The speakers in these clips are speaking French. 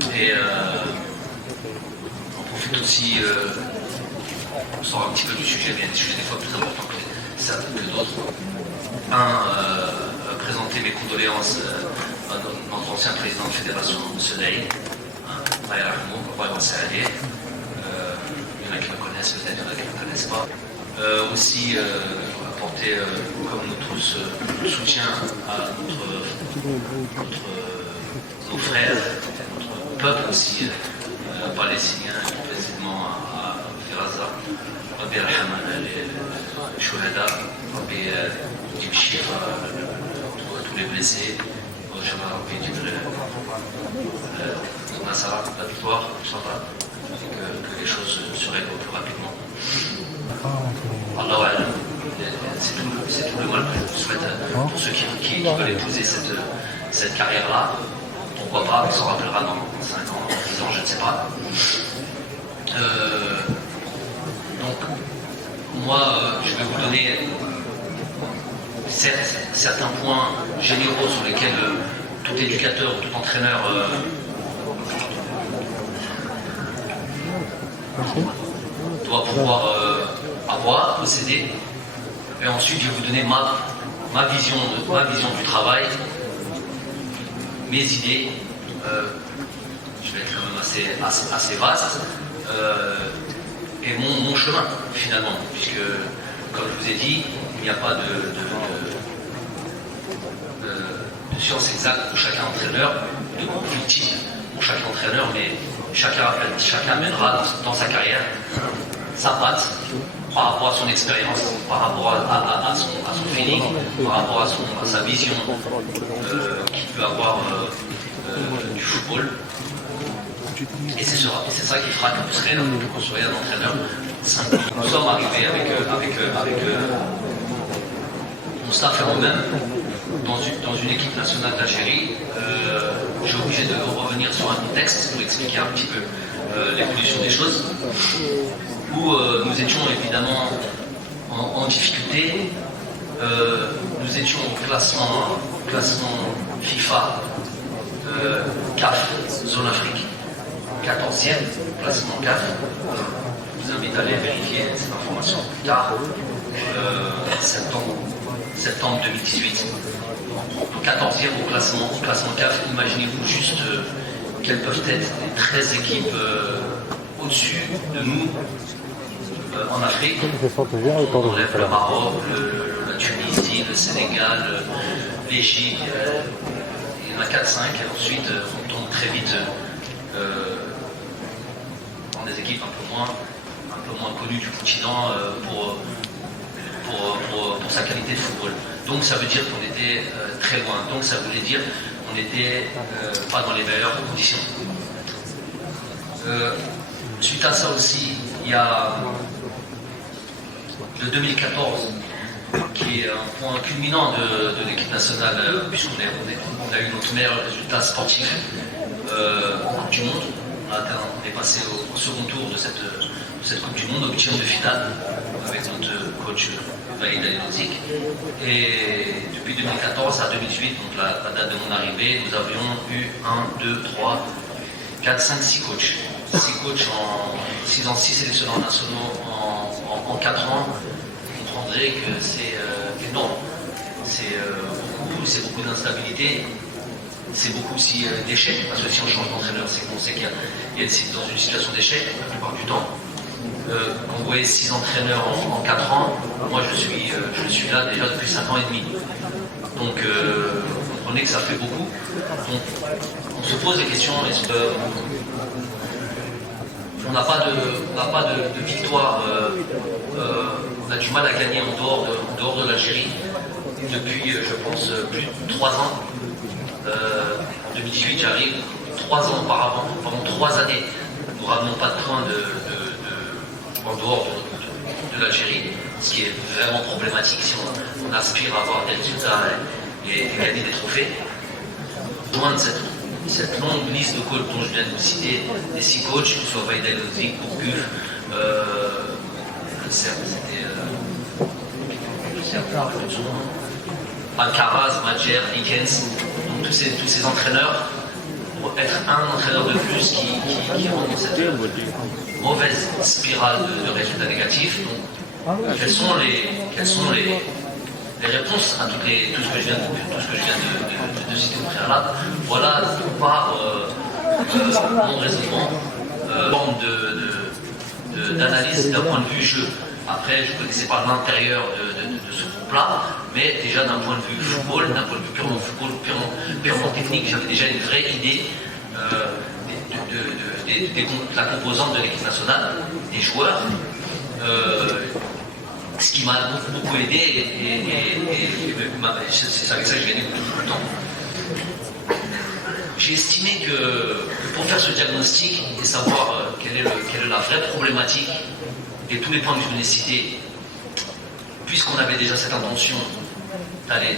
Et on profite aussi, on sort un petit peu du sujet, mais il y a des sujets des fois plus importants que d'autres. Présenter mes condoléances à notre ancien président de fédération, M. Daïd. Il y en a qui me connaissent, peut-être il y en a qui ne me connaissent pas. Aussi apporter, comme nous tous, le soutien à nos frères, notre peuple aussi, palestinien, précisément à Gaza. Rabbi Rahman, les Shuhada, Rabbi Shifa, tous les blessés, Rabbi Nasara, la victoire, que les choses se règlent plus rapidement. Allah, c'est tout le mal que je souhaite pour ceux qui veulent épouser cette carrière-là. Pourquoi pas, on s'en rappellera dans 5 ans, 10 ans, je ne sais pas. Donc, moi, je vais vous donner certains points généraux sur lesquels tout éducateur, tout entraîneur doit pouvoir posséder. Et ensuite, je vais vous donner ma vision du travail, mes idées. Je vais être quand même assez vaste. Et mon chemin, finalement, puisque, comme je vous ai dit, il n'y a pas de science exacte pour chaque entraîneur, de outil pour chaque entraîneur, mais chacun mènera dans sa carrière sa patte par rapport à son expérience, par rapport à son feeling, par rapport à sa vision qu'il peut avoir du football. Et c'est ça qui fera que vous serez un entraîneur. Nous sommes arrivés avec mon staff et moi-même dans une équipe nationale d'Algérie. J'ai obligé de revenir sur un contexte pour expliquer un petit peu l'évolution des choses, où nous étions évidemment en difficulté. Nous étions au classement FIFA, CAF, Zone Afrique, 14e classement CAF. Je vous invite à aller vérifier cette information plus tard, septembre 2018. 14e au classement CAF. Imaginez-vous juste quelles peuvent être les 13 équipes au-dessus de nous en Afrique. On enlève le Maroc, la Tunisie, le Sénégal, l'Égypte. Il y en a 4-5 et ensuite on tombe très vite dans des équipes un peu moins connues du continent pour sa qualité de football. Donc ça veut dire qu'on était très loin. Donc ça voulait dire qu'on n'était pas dans les meilleures conditions. Suite à ça aussi, il y a le 2014 qui est un point culminant de l'équipe nationale, puisqu'on a eu notre meilleur résultat sportif du monde. On est passé au second tour de cette Coupe du Monde, au 8e de finale, avec notre coach Vaïd Alilozik. Et depuis 2014 à 2018, donc la date de mon arrivée, nous avions eu 1, 2, 3, 4, 5, 6 coachs. 6 coachs en 6 ans, 6 sélectionneurs nationaux en 4 ans. Vous comprendrez que c'est énorme. C'est beaucoup d'instabilité. C'est beaucoup aussi d'échecs, parce que si on change d'entraîneur, c'est qu'on sait qu'il y a dans une situation d'échec la plupart du temps. Quand vous voyez 6 entraîneurs en 4 ans, moi je suis là déjà depuis 5 ans et demi. Donc vous comprenez que ça fait beaucoup. Donc on se pose des questions, est-ce que on n'a pas de victoire, on a du mal à gagner en dehors de l'Algérie depuis, je pense, plus de 3 ans. En 2018, j'arrive 3 ans auparavant, pendant 3 années, nous ne ramenons pas de points en dehors de l'Algérie, ce qui est vraiment problématique si on aspire à avoir des résultats et gagner des trophées. Loin de cette longue liste de coachs dont je viens de vous citer, les 6 coachs, que ce soit Vaïd Alilozik, Gourcuff, Alcaraz, Madjer, Likens, donc tous ces entraîneurs pour être un entraîneur de plus qui rentre dans cette mauvaise spirale de résultats négatifs. Donc, quelles sont les réponses à tout ce que je viens de citer au préalable? Voilà par mon raisonnement, forme d'analyse d'un point de vue jeu. Après, je ne connaissais pas l'intérieur de ce groupe-là, mais déjà d'un point de vue football, d'un point de vue purement football, purement technique, j'avais déjà une vraie idée de la composante de l'équipe nationale, des joueurs. Ce qui m'a beaucoup aidé et c'est avec ça que j'ai gagné beaucoup de temps. J'ai estimé que pour faire ce diagnostic et savoir quelle est la vraie problématique et tous les points que je venais citer, puisqu'on avait déjà cette intention d'aller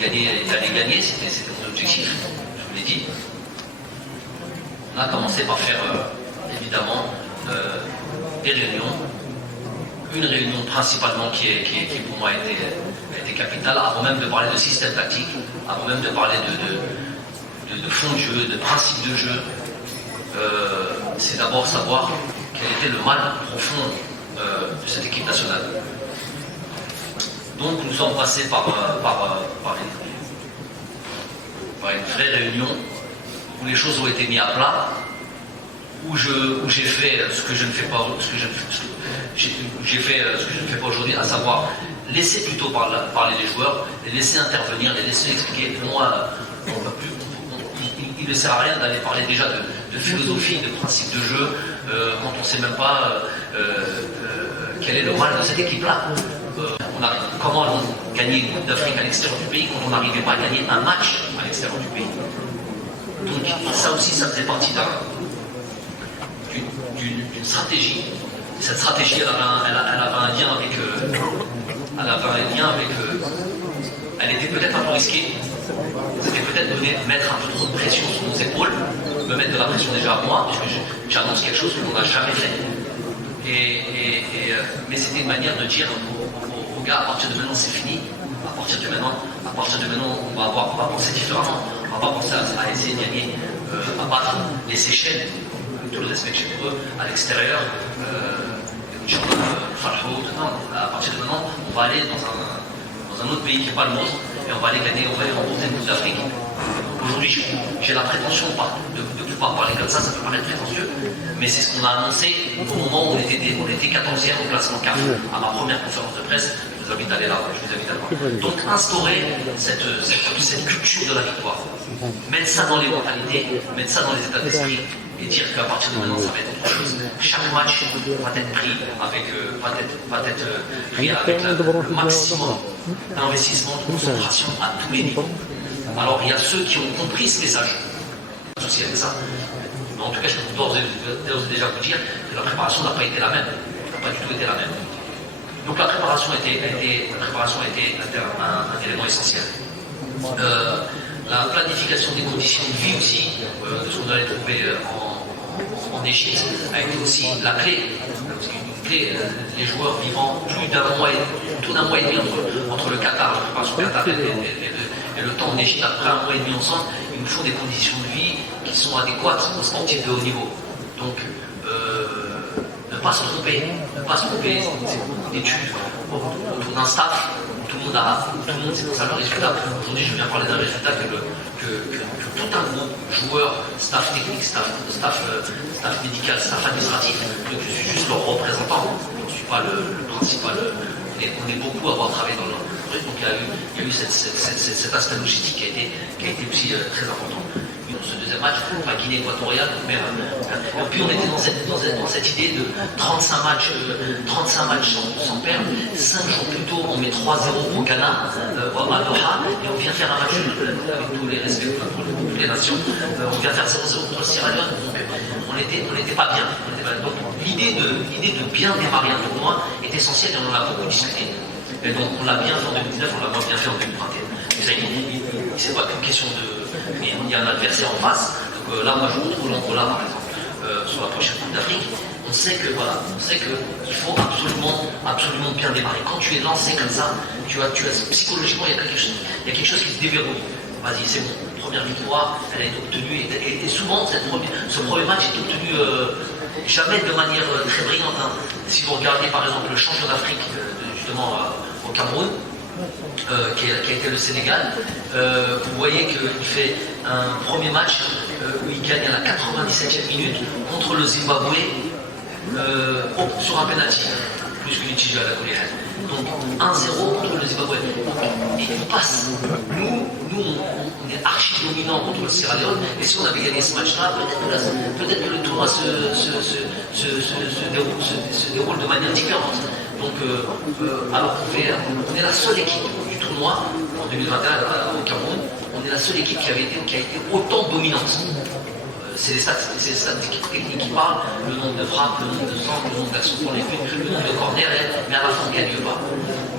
gagner, c'était mon objectif, je vous l'ai dit. On a commencé par faire évidemment des réunions. Une réunion principalement qui pour moi a été capitale, avant même de parler de système tactique, avant même de parler de fond de jeu, de principe de jeu, c'est d'abord savoir quel était le mal profond de cette équipe nationale. Donc nous sommes passés par une vraie réunion où les choses ont été mises à plat, où j'ai fait ce que je ne fais pas, j'ai fait ce que je ne fais pas aujourd'hui, à savoir laisser plutôt parler les joueurs, les laisser intervenir, les laisser expliquer. Pour moi, il ne sert à rien d'aller parler déjà de philosophie, de principe de jeu, quand on ne sait même pas quel est le mal de cette équipe-là. Comment allons gagner une Coupe d'Afrique à l'extérieur du pays quand on n'arrivait pas à gagner un match à l'extérieur du pays? Donc ça aussi, ça faisait partie d'une stratégie. Cette stratégie, elle avait un lien avec... elle était peut-être un peu risquée. C'était peut-être mettre un peu trop de pression sur nos épaules, me mettre de la pression déjà à moi, parce que j'annonce quelque chose qu'on n'a jamais fait. Mais c'était une manière de dire aux gars, à partir de maintenant, c'est fini. À partir de maintenant, on va penser différemment. On va pas penser à essayer de gagner, à battre les Seychelles, tout le respect que j'ai pour eux, à l'extérieur. À partir de maintenant, on va aller dans un autre pays qui n'est pas le nôtre et on va aller gagner, on va aller remporter une Coupe d'Afrique. Aujourd'hui, j'ai la prétention de pouvoir parler comme ça peut paraître prétentieux, mais c'est ce qu'on a annoncé au moment où on était 14e au classement CAF. À ma première conférence de presse, je vous invite à aller là, Donc instaurer cette culture de la victoire, mettre ça dans les mentalités, mettre ça dans les états d'esprit, et dire qu'à partir de maintenant ça va être autre chose. Chaque match va être pris avec le maximum d'investissement, de concentration à tous les niveaux. Alors il y a ceux qui ont compris ce message, pas de souci avec ça. Mais en tout cas, je peux d'ores et déjà vous dire que la préparation n'a pas été la même, n'a pas du tout été la même. Donc la préparation a été un élément essentiel. La planification des conditions de vie aussi, de ce qu'on allait trouver en Égypte, a été aussi la clé. Parce qu'une clé, les joueurs vivant plus d'un mois et demi entre le Qatar, la préparation Qatar et le temps en Égypte, après un mois et demi ensemble, il nous faut des conditions de vie qui sont adéquates aux sportifs de haut niveau. Donc, ne pas se tromper, c'est beaucoup d'études autour d'un staff. Tout le monde, c'est pour ça le résultat. Aujourd'hui, je viens parler d'un résultat que tout un groupe, joueurs, staff technique, staff médical, staff administratif, donc je suis juste leur représentant, je ne suis pas le principal. On est beaucoup à avoir travaillé dans le truc, donc il y a eu cet aspect logistique qui a été aussi très important. Dans ce deuxième match, la Guinée équatoriale, et puis on était dans cette idée de 35 matchs sans perdre. 5 jours plus tôt, on met 3-0 au Ghana, à Doha, et on vient faire un match avec tous les respects pour toutes les nations. On vient faire 0-0 contre le Sierra Leone, donc on n'était pas bien. Donc l'idée de bien démarrer un tournoi est essentielle et on en a beaucoup discuté. Et donc on l'a bien fait en 2019, on l'a moins bien fait en 2021. C'est pas qu'une question de... Mais il y a un adversaire en face. Donc là, moi, je retrouve l'Angola, par exemple, sur la prochaine Coupe d'Afrique. On sait qu'il faut absolument bien démarrer. Quand tu es lancé comme ça, psychologiquement, il y a quelque chose qui se déverrouille. Vas-y, c'est bon. première victoire, elle a été obtenue, et souvent ce premier match est obtenu jamais de manière très brillante. Hein. Si vous regardez par exemple le champion d'Afrique, justement au Cameroun, qui a été le Sénégal, vous voyez qu'il fait un premier match où il gagne à la 97e minute contre le Zimbabwe sur un penalty, plus que l'Éthiopie à la Coréenne. Donc 1-0 contre le Zimbabwe. Et on passe. Nous on est archi dominant contre le Sierra Leone, et si on avait gagné ce match-là, peut-être que le tournoi se déroule de manière différente. Donc, alors on est la seule équipe du tournoi en 2021 au Cameroun, on est la seule équipe qui a été autant dominante. C'est les statistiques techniques qui parlent, le nombre de frappes, le nombre de centres, le nombre d'actions pour les buts, le nombre de corners, mais à la fin on ne gagne pas.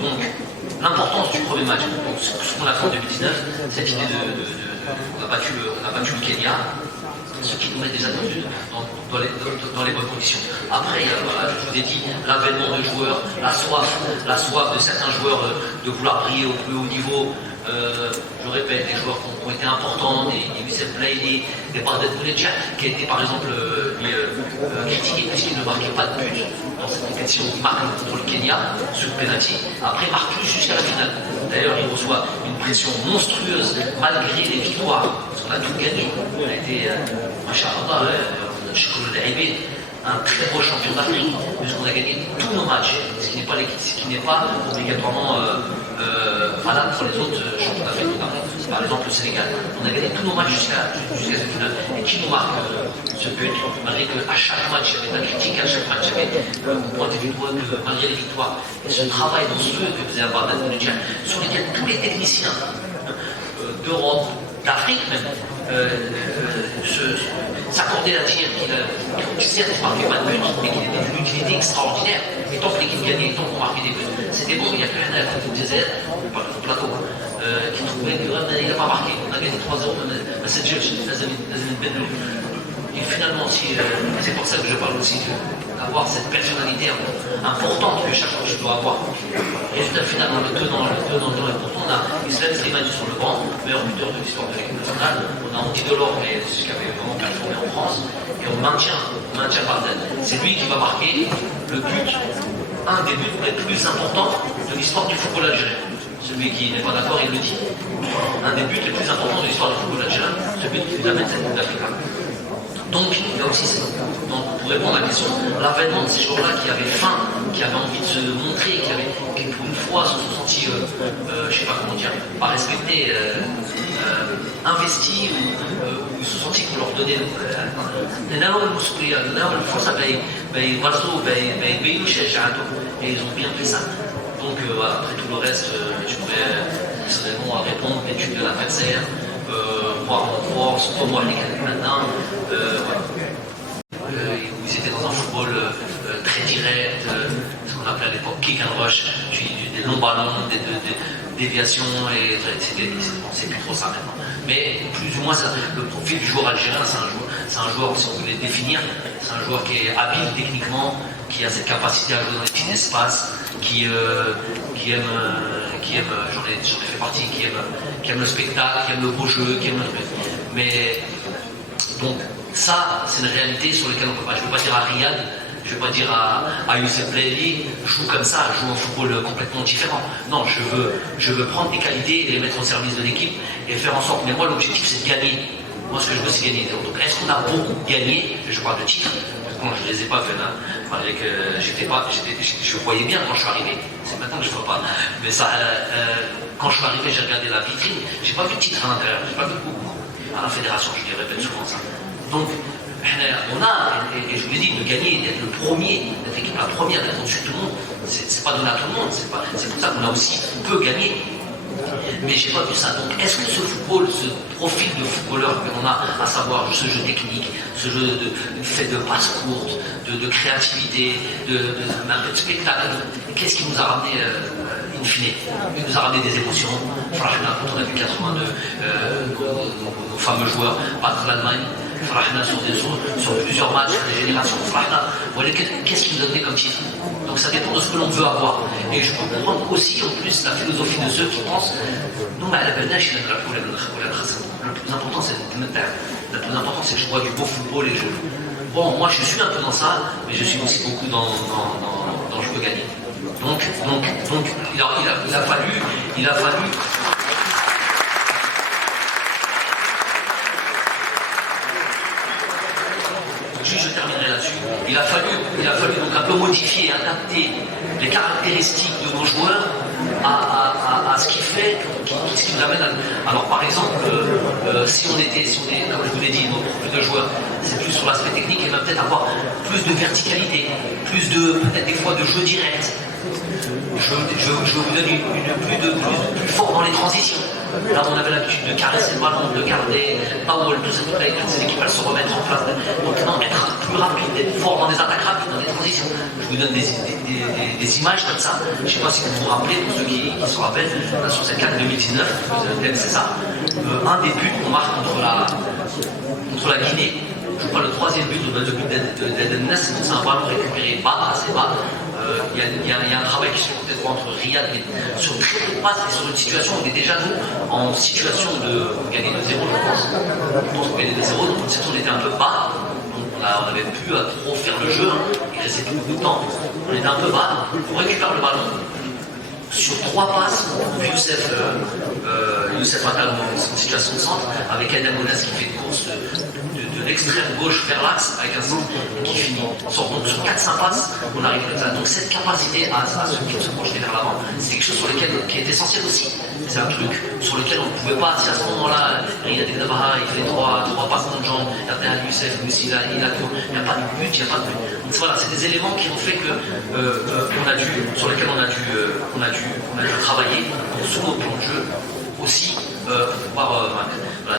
Donc, l'importance du premier match, ce qu'on a fait en 2019, cette idée on a battu le Kenya, ce qui nous met déjà dans les bonnes conditions. Après, voilà, je vous ai dit, l'avènement de joueurs, la soif de certains joueurs de vouloir briller au plus haut niveau. Je répète, des joueurs qui ont été importants, des Youssef Blaili, des Bardet Mouledja, qui a été par exemple critiqué puisqu'il ne marquait pas de but dans cette compétition. Il marque contre le Kenya sur le penalty, après il marque plus jusqu'à la finale. D'ailleurs, il reçoit une pression monstrueuse malgré les victoires, parce qu'on a tout gagné. On a été, machallah, un très beau champion d'Afrique, puisqu'on a gagné tous nos matchs, ce qui n'est pas obligatoirement valable pour les autres champions d'Afrique, par exemple le Sénégal. On a gagné tous nos matchs jusqu'à cette finale. Et qui nous marque ce but, malgré qu'à chaque match, il y avait de la critique, à chaque match, il y avait pointé du doigt que malgré les victoires, et ce travail monstrueux que faisait Bardet Mouledja, sur lequel tous les techniciens d'Europe, d'Afrique même, s'accordaient à dire qu'il certes ne marquait pas de but, mais qu'il était d'une utilité extraordinaire. Et tant que l'équipe gagnait, tant qu'on marquait des buts, c'était bon. Il y a que Hanna qui disait, par le plateau, qui trouvait qu'il n'a pas marqué. On a gagné 3-0, mais c'est Dieu, et finalement aussi, c'est pour ça que je parle aussi d'avoir cette personnalité importante que chaque coach doit avoir. Résultat final, dans le tenant et pourtant, on a Islam Slimani sur le banc, meilleur buteur de l'histoire de l'équipe nationale. On a Andy Delors, mais c'est ce qui avait vraiment performé en France. Et on maintient Bardet. C'est lui qui va marquer le but, un des buts les plus importants de l'histoire du football algérien. Celui qui n'est pas d'accord, il le dit. Un des buts les plus importants de l'histoire du football algérien, ce but qui amène cette Coupe d'Afrique. Donc, il y a aussi donc, pour répondre à la question, l'avènement de ces joueurs-là qui avaient faim, qui avaient envie de se montrer, qui pour une fois se sont sentis, je ne sais pas comment dire, pas respectés, investis, ou ils se sont sentis qu'on leur donnait et ils ont bien fait ça. Donc, après tout le reste, je pourrais personnellement répondre l'étude de la Ferser, voir en force, revoir les calculs maintenant. Ils étaient dans un football très direct, ce qu'on appelait à l'époque kick and rush, des longs ballons, des déviations, et c'est plus trop ça maintenant. Mais plus ou moins, le profil du joueur algérien, c'est un joueur, si on voulait le définir, c'est un joueur qui est habile techniquement, qui a cette capacité à jouer dans les petits espaces, qui aime, j'en ai fait partie, qui aime le spectacle, qui aime le beau jeu, qui aime mais donc ça, c'est une réalité sur laquelle on peut pas. Je ne veux pas dire à Riyad, je ne veux pas dire à Youssef Blaili, joue comme ça, joue un football complètement différent. Non, je veux prendre des qualités et les mettre au service de l'équipe et faire en sorte. Mais moi, l'objectif, c'est de gagner. Moi, ce que je veux, c'est gagner. Donc, est-ce qu'on a beaucoup gagné? Je parle de titres. Quand je ne les ai pas faits là, malgré que je voyais bien quand je suis arrivé. C'est maintenant que je ne vois pas. Mais ça, quand je suis arrivé, j'ai regardé la vitrine. J'ai pas vu de titre à l'intérieur. J'ai pas vu beaucoup à la fédération. Je les répète souvent ça. Donc, on a, et je vous l'ai dit, de gagner, d'être le premier, d'être l'équipe la première, d'être au-dessus de tout le monde. C'est pas donné à tout le monde. C'est pour ça qu'on a aussi peu gagné. Mais j'ai pas vu ça. Donc, est-ce que ce football, ce profil de footballeur que l'on a, à savoir ce jeu technique, ce jeu fait de passes courtes, de créativité, un peu de spectacle, qu'est-ce qui nous a ramené in fine? Il nous a ramené des émotions. Franchement, quand on a vu 82, nos fameux joueurs battre l'Allemagne, Farahna sur plusieurs matchs, sur des générations. Farahna, voilà, qu'est-ce qui nous a donné comme titre? Donc ça dépend de ce que l'on veut avoir. Et je peux comprendre aussi, en plus, la philosophie de ceux qui pensent non, mais à la Beldache, il y a de la problème. Le plus important, c'est le plus important, c'est que je vois du beau football et que je... Bon, moi, je suis un peu dans ça, mais je suis aussi beaucoup dans je peux gagner. Donc il a fallu. Je terminerai là-dessus. Il a fallu donc un peu modifier, adapter les caractéristiques de nos joueurs à ce qui fait, ce qui nous amène à... Alors par exemple, si on est, comme je vous l'ai dit, nos profils de joueurs, c'est plus sur l'aspect technique et va peut-être avoir plus de verticalité, plus de, peut-être des fois de jeu direct. Je vous donne plus fort dans les transitions. Là, on avait l'habitude de caresser le ballon, de garder Powell, tout ça, toutes ces équipes, elles se remettent en place. Donc, non, être plus rapide, être fort dans des attaques rapides, dans des transitions. Je vous donne des images comme ça. Je ne sais pas si vous vous rappelez, pour ceux qui se rappellent, sur cette CAN 2019, c'est ça. Un des buts qu'on marque contre la Guinée, je crois le troisième but, le but d'Eden Ness, c'est un ballon récupéré bas, assez bas. Il y a un travail qui se fait peut-être entre Riyad et sur très peu de passes et sur une situation où on est déjà nous en situation de gagner de 0, je pense. Je pense qu'on gagnait de 0, donc on était un peu bas, donc on avait pu trop faire le jeu, il restait plus beaucoup de temps, on était un peu bas, on récupère le ballon. Sur 3 passes, Youssef Attal en situation de centre, avec Adam Monas qui fait une course de l'extrême gauche vers l'axe avec un centre qui finit. Donc sur 4-5 passes, on arrive comme ça. Donc cette capacité à se projeter vers l'avant, c'est quelque chose qui est essentiel aussi. C'est un truc sur lequel on ne pouvait pas, si à ce moment-là, il y a des Dabaha, il fait 3 passes dans le jambe, il y a un Youssef, il a tout, il n'y a pas de but, il n'y a pas de but. Donc voilà, c'est des éléments qui ont fait que sur lesquels on a dû travailler sur nos plans de jeu aussi pour pouvoir vaincre.